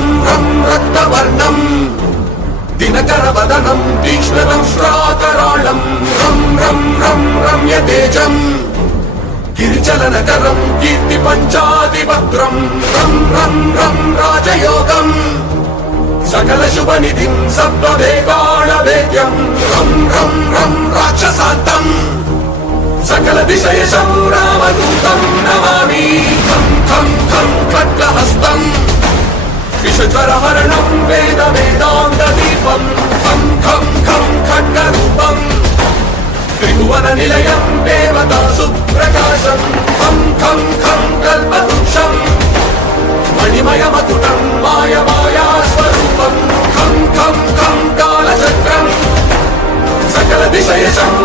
रं रं रक्तवर्णं दिनकरवदनं तीक्ष्णदंष्ट्राकराळं रं रं रं रम्यतेजं गिरिचलनकरं कीर्तिपञ्चादिवक्त्रं रं रं रं राजयोगम् सकलशुभनिधिं सप्तवेगाणवेद्यं रं रं रं राक्षसान्तम् सकलदिशयशं रामदूतं नमामि खं खं खं खड्गहस्तं विषज्वरहरणं वेदवेदान्तदीपं खं खं खं खड्गरूपं त्रिभुवननिलयं देवतासुप्रकाशं खं खं खं कल्पवृक्षं मणिमयमकुटं मायमायास्वरूपं खं खं खं कालचक्रं सकलदिशयशं